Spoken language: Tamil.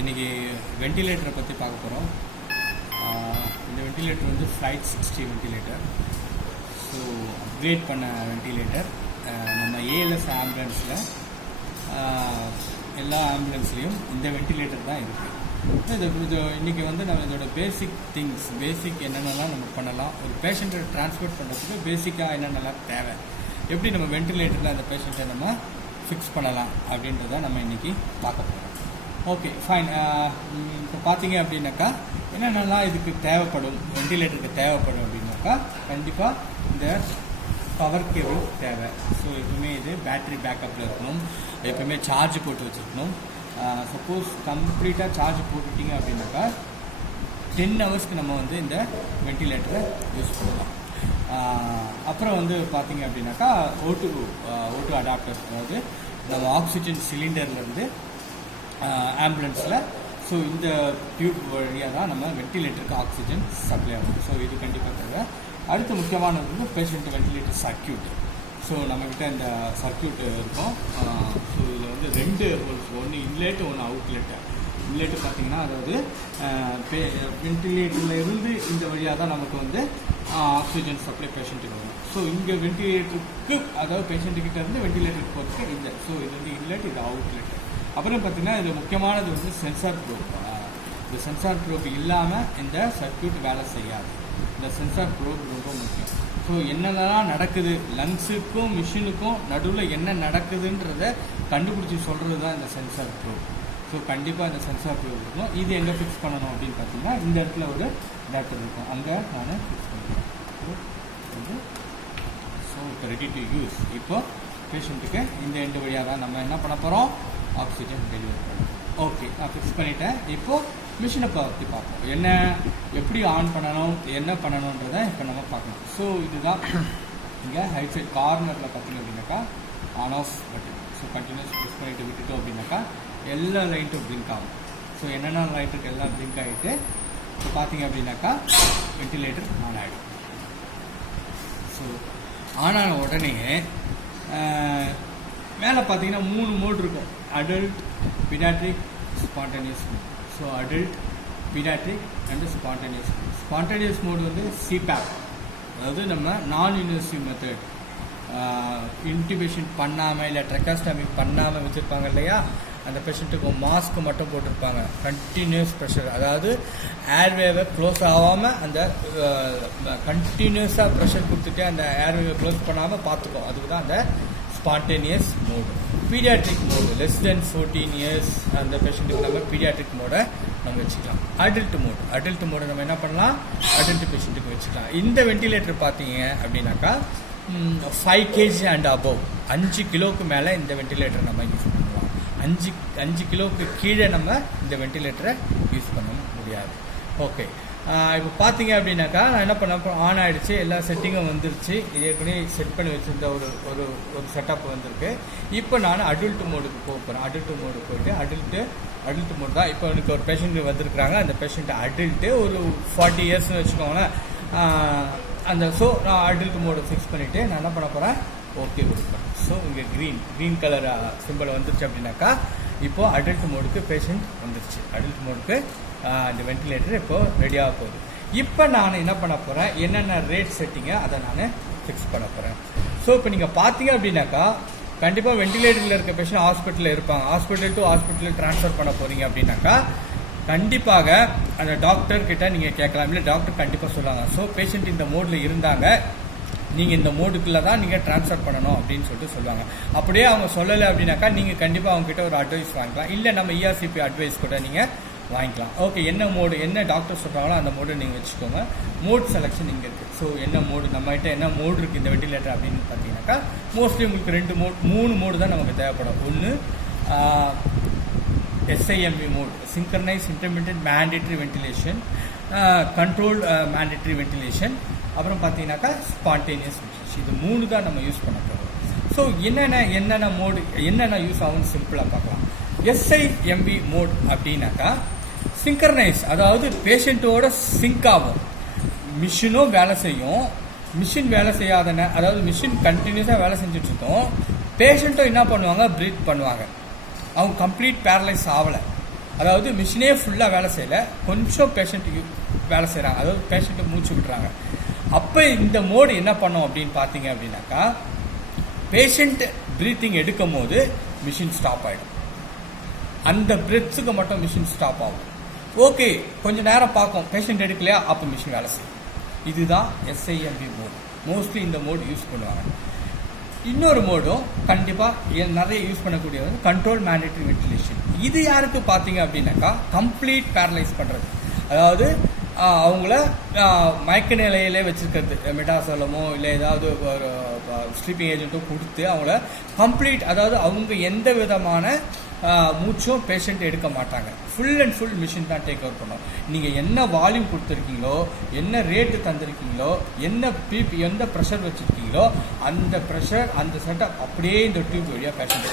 இன்றைக்கி வெண்டிலேட்டரை பற்றி பார்க்க போகிறோம். இந்த வெண்டிலேட்டர் வந்து Flight 60 வெண்டிலேட்டர். ஸோ அப்கிரேட் பண்ண வெண்டிலேட்டர். நம்ம ஏஎல்எஸ் ஆம்புலன்ஸில் எல்லா ஆம்புலன்ஸ்லேயும் இந்த வெண்டிலேட்டர் தான் இருக்குது. இது இன்றைக்கி வந்து நம்ம இதோட பேசிக் என்னென்னலாம் நம்ம பண்ணலாம், ஒரு பேஷண்ட்டை ட்ரான்ஸ்போர்ட் பண்ணுறதுக்கு பேசிக்காக என்னென்னலாம் தேவை, எப்படி நம்ம வெண்டிலேட்டரில் அந்த பேஷண்ட்டை நம்ம ஃபிக்ஸ் பண்ணலாம் அப்படின்றத நம்ம இன்றைக்கி பார்க்க போகிறோம். Okay fine. இப்போ பார்த்தீங்க அப்படின்னாக்கா என்னென்னலாம் இதுக்கு தேவைப்படும், வெண்டிலேட்டருக்கு தேவைப்படும் அப்படின்னாக்கா கண்டிப்பாக இந்த பவர் கேபிள் தேவை. ஸோ எப்பவுமே இது பேட்ரி பேக்கப்பில் இருக்கணும், எப்பவுமே சார்ஜ் போட்டு வச்சுருக்கணும். சப்போஸ் கம்ப்ளீட்டாக சார்ஜ் போட்டுட்டிங்க அப்படின்னாக்கா 10 ஹவர்ஸ்க்கு நம்ம வந்து இந்த வெண்டிலேட்டரை யூஸ் பண்ணலாம். அப்புறம் வந்து பார்த்தீங்க அப்படின்னாக்கா ஓட்டு அடாப்டர், அதாவது நம்ம ஆக்சிஜன் சிலிண்டர்லேருந்து ஆம்புலன்ஸில் ஸோ இந்த டியூப் வழியாக தான் நம்ம வெண்டிலேட்டருக்கு ஆக்சிஜன் சப்ளை ஆகும். ஸோ இது கண்டிப்பாக தேவை. அடுத்து முக்கியமானது வந்து பேஷண்ட் வெண்டிலேட்டர் சர்க்யூட். ஸோ நம்மக்கிட்ட இந்த சர்க்யூட் இருக்கும். ஸோ இதில் வந்து 2 ஹோல்ஸ், ஒன்று இன்லேட்டு ஒன்று அவுட்லெட்டு. இன்லேட்டு பார்த்தீங்கன்னா அதாவது வெண்டிலேட்டரில் இருந்து இந்த வழியாக தான் நமக்கு வந்து ஆக்சிஜன் சப்ளை பேஷண்ட்டுக்கு வரும். ஸோ இங்கே வெண்டிலேட்டருக்கு, அதாவது பேஷண்ட்டுக்கிட்ட இருந்து வெண்டிலேட்டருக்கு போகிறதுக்கு இந்த, ஸோ இது வந்து இன்லெட், இது அவுட்லெட். அப்புறம் பார்த்தீங்கன்னா இதில் முக்கியமானது வந்து சென்சார் ப்ரோப். இந்த சென்சார் ப்ரோப் இல்லாமல் இந்த சர்க்யூட் வேலை செய்யாது. இந்த சென்சார் ப்ரோப் ரொம்ப முக்கியம். ஸோ என்னென்னலாம் நடக்குது, லங்ஸுக்கும் மிஷினுக்கும் நடுவில் என்ன நடக்குதுன்றதை கண்டுபிடிச்சி சொல்கிறது தான் இந்த சென்சார் ப்ரோப். ஸோ கண்டிப்பாக இந்த சென்சார் ப்ரோப் இருக்கும். இது எங்கே ஃபிக்ஸ் பண்ணணும் அப்படின்னு பார்த்தீங்கன்னா இந்த இடத்துல ஒரு அடாப்டர் இருக்கும், அங்கே நான் ஃபிக்ஸ் பண்ணுறேன். ஸோ இப்போ ரெடி டு யூஸ். இப்போ பேஷண்ட்டுக்கு இந்த எண்டு வழியாக தான் நம்ம என்ன பண்ண போகிறோம், ஆக்சிஜன் டெலிவரி பண்ணணும். ஓகே, நான் ஃபிக்ஸ் பண்ணிவிட்டேன். இப்போது மிஷினை பற்றி பார்ப்போம், என்ன எப்படி ஆன் பண்ணணும், என்ன பண்ணணுன்றதை இப்போ நம்ம பார்க்கணும். ஸோ இதுதான் இங்கே ரைட் சைட் கார்னரில் பார்த்தீங்க அப்படின்னாக்கா on off button. So continuous press பண்ணிட்டு விட்டுட்டோம் அப்படின்னாக்கா எல்லா லைட்டும் பிளிங்க் ஆகும். ஸோ என்னென்ன லைட்டுக்கு எல்லாம் பிளிங்க் ஆகிட்டு இப்போ பார்த்தீங்க அப்படின்னாக்கா வெண்டிலேட்டர் ஆன் ஆகிடும். ஸோ ஆன் ஆன உடனே மேலே பார்த்தீங்கன்னா 3 மோட் இருக்கும், adult, paediatric, spontaneous mode. So adult, paediatric and spontaneous mode. Spontaneous mode வந்து சிபேப், அதாவது நம்ம நான் இன்வெசிவ் மெத்தட், இன்டிபேஷன் பண்ணாமல் இல்லை ட்ரெக்காஸ்டாமி பண்ணாமல் வச்சுருப்பாங்க இல்லையா, அந்த பேஷண்ட்டுக்கு மாஸ்க் மட்டும் போட்டிருப்பாங்க. கண்டினியூஸ் ப்ரெஷர், அதாவது ஏர்வேவை க்ளோஸ் ஆகாமல் அந்த கண்டினியூஸாக ப்ரெஷர் கொடுத்துட்டு அந்த ஏர்வேவை க்ளோஸ் பண்ணாமல் பார்த்துக்கோ, அதுக்கு தான் அந்த spontaneous mode. Paediatric mode less than 14 years அந்த பேஷண்ட்டுக்கு நம்ம பீடியாட்ரிக் மோடை நம்ம வச்சுக்கலாம். அடல்ட் மோடு நம்ம என்ன பண்ணலாம், அடல்ட் பேஷண்ட்டுக்கு வச்சுக்கலாம். இந்த வெண்டிலேட்டர் பார்த்தீங்க அப்படின்னாக்கா 5 kg அண்ட் அபவ், 5 கிலோவுக்கு மேலே இந்த வெண்டிலேட்டர் நம்ம யூஸ் பண்ணலாம். 5 கிலோவுக்கு கீழே நம்ம இந்த வெண்டிலேட்டரை யூஸ் பண்ண முடியாது. ஓகே, இப்போ பார்த்தீங்க அப்படின்னாக்கா நான் என்ன பண்ண, ஆன் ஆகிடுச்சு, எல்லா செட்டிங்கும் வந்துருச்சு. இது ஏற்கனவே செட் பண்ணி வச்சுருந்த ஒரு செட்டப் வந்திருக்கு. இப்போ நான் அடல்ட் மோடுக்கு போகிறேன். அடல்ட் மோடு போயிட்டு அடல்ட் மோடு தான். இப்போ எனக்கு ஒரு பேஷண்ட் வந்திருக்கிறாங்க, அந்த பேஷண்ட் அடல்ட்டு ஒரு 40 இயர்ஸ்னு வச்சுக்கோங்களேன். அந்த ஸோ நான் அடல்ட் மோடு ஃபிக்ஸ் பண்ணிவிட்டு நான் என்ன பண்ண போகிறேன், ஓகே கொடுப்பேன். ஸோ இங்கே க்ரீன் கலர் சிம்பிள் வந்துருச்சு அப்படின்னாக்கா இப்போது அடல்ட் மோடுக்கு பேஷண்ட் வந்துருச்சு. அடல்ட் மோடுக்கு இந்த வெண்டிலேட்டர் இப்போது ரெடியாக போகுது. இப்போ நான் என்ன பண்ண போகிறேன், என்னென்ன ரேட் செட்டிங்கை அதை நான் ஃபிக்ஸ் பண்ண போகிறேன். ஸோ இப்போ நீங்கள் பார்த்தீங்க அப்படின்னாக்கா கண்டிப்பாக வெண்டிலேட்டரில் இருக்க பேஷண்ட் ஹாஸ்பிட்டலில் இருப்பாங்க. ஹாஸ்பிட்டல் டு ஹாஸ்பிட்டலில் ட்ரான்ஸ்ஃபர் பண்ண போகிறீங்க அப்படின்னாக்கா கண்டிப்பாக அந்த டாக்டர்கிட்ட நீங்கள் கேட்கலாம், இல்லை டாக்டர் கண்டிப்பாக சொல்லுவாங்க. ஸோ பேஷண்ட் இந்த மோடில் இருந்தாங்க, நீங்கள் இந்த மோடுக்குள்ளே தான் நீங்கள் ட்ரான்ஸ்ஃபர் பண்ணணும் அப்படின்னு சொல்லிட்டு சொல்லுவாங்க. அப்படியே அவங்க சொல்லலை அப்படின்னாக்கா நீங்கள் கண்டிப்பாக அவங்ககிட்ட ஒரு அட்வைஸ் வாங்கிக்கலாம், இல்லை நம்ம இஆர்சிபி அட்வைஸ் கூட நீங்கள் வாங்கிக்கலாம். ஓகே, என்ன மோடு, என்ன டாக்டர் சொல்கிறாங்களோ அந்த மோடு நீங்கள் வச்சுக்கோங்க. மோட் செலெக்ஷன் இங்கே இருக்குது. ஸோ என்ன மோடு, நம்மகிட்ட என்ன மோடு இருக்குது இந்த வெண்டிலேட்டர் அப்படின்னு பார்த்தீங்கன்னாக்கா மோஸ்ட்லி உங்களுக்கு 3 மோடு தான் நமக்கு தேவைப்படும். ஒன்று SIMV mode, synchronised intermittent mandatory ventilation, controlled mandatory ventilation, அப்புறம் பார்த்தீங்கன்னாக்கா ஸ்பான்டேனியஸ் வென்டிலேஷன். இது 3 தான் நம்ம யூஸ் பண்ண போகிறோம். ஸோ என்னென்ன மோடு என்னென்ன யூஸ் ஆகும்னு சிம்பிளாக பார்க்கலாம். SIMV மோட் அப்படின்னாக்கா சிங்க்ரனைஸ், அதாவது பேஷண்ட்டோட சிங்க் ஆகும். மிஷினும் வேலை செய்யும், மிஷின் வேலை செய்யாத, அதாவது மிஷின் கண்டினியூஸாக வேலை செஞ்சுட்டு இருக்கோம், பேஷண்ட்டும் என்ன பண்ணுவாங்க, ப்ரீத் பண்ணுவாங்க. அவங்க கம்ப்ளீட் பேரலைஸ் ஆகலை. அதாவது மிஷினே ஃபுல்லாக வேலை செய்யலை, கொஞ்சம் பேஷண்ட்டுக்கு வேலை செய்கிறாங்க, அதாவது பேஷண்ட்டை மூச்சு விட்டுறாங்க. அப்போ இந்த மோடு என்ன பண்ணோம் அப்படின்னு பார்த்தீங்க அப்படின்னாக்கா, பேஷண்ட் ப்ரீத்திங் எடுக்கும் போது மிஷின் ஸ்டாப் ஆகிடும். அந்த பிரெத்துக்கு மட்டும் மிஷின் ஸ்டாப் ஆகும். ஓகே, கொஞ்சம் நேரம் பார்க்கும், பேஷண்ட் எடுக்கலையா, அப்போ மிஷின் வேலை செய்யும். இதுதான் SIMV மோடு. மோஸ்ட்லி இந்த மோடு யூஸ் பண்ணுவாங்க. இன்னொரு மோடும் கண்டிப்பாக நிறைய யூஸ் பண்ணக்கூடியது கண்ட்ரோல் மேண்டேட்டரி வென்டிலேஷன். இது யாருக்கு பார்த்தீங்க அப்படின்னாக்கா, கம்ப்ளீட் பேரலைஸ் பண்ணுறது. அதாவது அவங்கள மயக்க நிலையிலே வச்சுருக்கிறது, மெட்டாசோலமோ இல்லை ஏதாவது ஒரு ஸ்லீப்பிங் ஏஜென்ட்டோ கொடுத்து அவங்கள கம்ப்ளீட், அதாவது அவங்க எந்த விதமான மூச்சும் பேஷண்ட் எடுக்க மாட்டாங்க. ஃபுல் அண்ட் ஃபுல் மிஷின் தான் டேக் ஓவர் பண்ணும். நீங்கள் என்ன வால்யூம் கொடுத்துருக்கீங்களோ, என்ன ரேட்டு தந்திருக்கீங்களோ, என்ன எந்த ப்ரெஷர் வச்சுருக்கீங்களோ, அந்த ப்ரெஷர் அந்த செட்டப் அப்படியே இந்த டியூப் வழியாக பேஷண்ட்